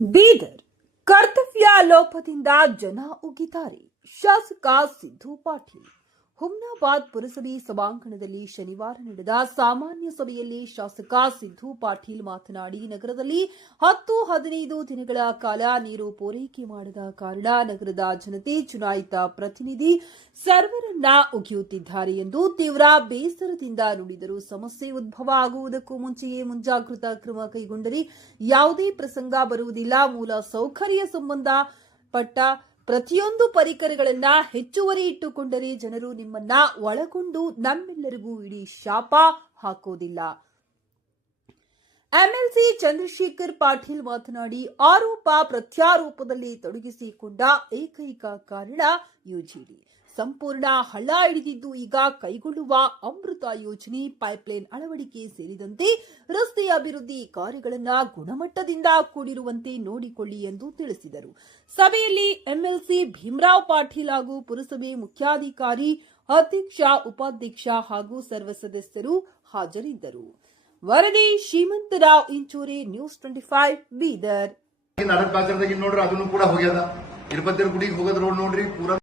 ಬೀದರ್ ಕರ್ತವ್ಯ ಲೋಪದಿಂದ ಜನ ಉಗಿತಾರೆ ಶಾಸಕ ಸಿದ್ದು ಪಾಟೀಲ್. ಹುಮ್ನಾಬಾದ್ ಪುರಸಭೆ ಸಭಾಂಗಣದಲ್ಲಿ ಶನಿವಾರ ನಡೆದ ಸಾಮಾನ್ಯ ಸಭೆಯಲ್ಲಿ ಶಾಸಕ ಸಿದ್ದು ಪಾಟೀಲ್ ಮಾತನಾಡಿ, ನಗರದಲ್ಲಿ ಹತ್ತು ಹದಿನೈದು ದಿನಗಳ ಕಾಲ ನೀರು ಪೂರೈಕೆ ಮಾಡದ ಕಾರಣ ನಗರದ ಜನತೆ ಚುನಾಯಿತ ಪ್ರತಿನಿಧಿ ಸರ್ವರನ್ನ ಉಗಿಯುತ್ತಿದ್ದಾರೆ ಎಂದು ತೀವ್ರ ಬೇಸರದಿಂದ ನುಡಿದರು. ಸಮಸ್ಯೆ ಉದ್ಭವ ಆಗುವುದಕ್ಕೂ ಮುಂಚೆಯೇ ಮುಂಜಾಗ್ರತಾ ಕ್ರಮ ಕೈಗೊಂಡರೆ ಯಾವುದೇ ಪ್ರಸಂಗ ಬರುವುದಿಲ್ಲ. ಮೂಲ ಸೌಕರ್ಯ ಸಂಬಂಧಪಟ್ಟ ಪ್ರತಿಯೊಂದು ಪರಿಕರಗಳನ್ನ ಹೆಚ್ಚುವರಿ ಇಟ್ಟುಕೊಂಡರೆ ಜನರು ನಿಮ್ಮನ್ನ ಒಳಗೊಂಡು ನಮ್ಮೆಲ್ಲರಿಗೂ ಇಡೀ ಶಾಪ ಹಾಕೋದಿಲ್ಲ. ಎಂಎಲ್ಸಿ ಚಂದ್ರಶೇಖರ್ ಪಾಟೀಲ್ ಮಾತನಾಡಿ, ಆರೋಪ ಪ್ರತ್ಯಾರೋಪದಲ್ಲಿ ತೊಡಗಿಸಿಕೊಂಡ ಏಕೈಕ ಕಾರಣ ಯುಜಿಡಿ. ಸಂಪೂರ್ಣ ಹಳ್ಳ ಹಿಡಿದಿದ್ದು ಈಗ ಕೈಗೊಳ್ಳುವ ಅಮೃತ ಯೋಜನೆ ಪೈಪ್ಲೈನ್ ಅಳವಡಿಕೆ ಸೇರಿದಂತೆ ರಸ್ತೆ ಅಭಿವೃದ್ಧಿ ಕಾರ್ಯಗಳನ್ನು ಗುಣಮಟ್ಟದಿಂದ ಕೂಡಿರುವಂತೆ ನೋಡಿಕೊಳ್ಳಿ ಎಂದು ತಿಳಿಸಿದರು. ಸಭೆಯಲ್ಲಿ ಎಂಎಲ್ಸಿ ಭೀಮರಾವ್ ಪಾಟೀಲ್ ಹಾಗೂ ಪುರಸಭೆ ಮುಖ್ಯಾಧಿಕಾರಿ ಅಧ್ಯಕ್ಷ, ಉಪಾಧ್ಯಕ್ಷ ಹಾಗೂ ಸರ್ವ ಸದಸ್ಯರು ಹಾಜರಿದ್ದರು. ವರದಿ Shrimantrao Inchuri news twenty five Bidar ಬಾಜರ್ದಾಗ ನೋಡ್ರಿ ಅದನ್ನು ಕೂಡ ಹೋಗ್ಯದ. ಇರ್ಬತ್ತಿರ ಗುಡಿಗೆ ಹೋಗೋದ್ ರೋಡ್ ನೋಡ್ರಿ, ಪೂರಾ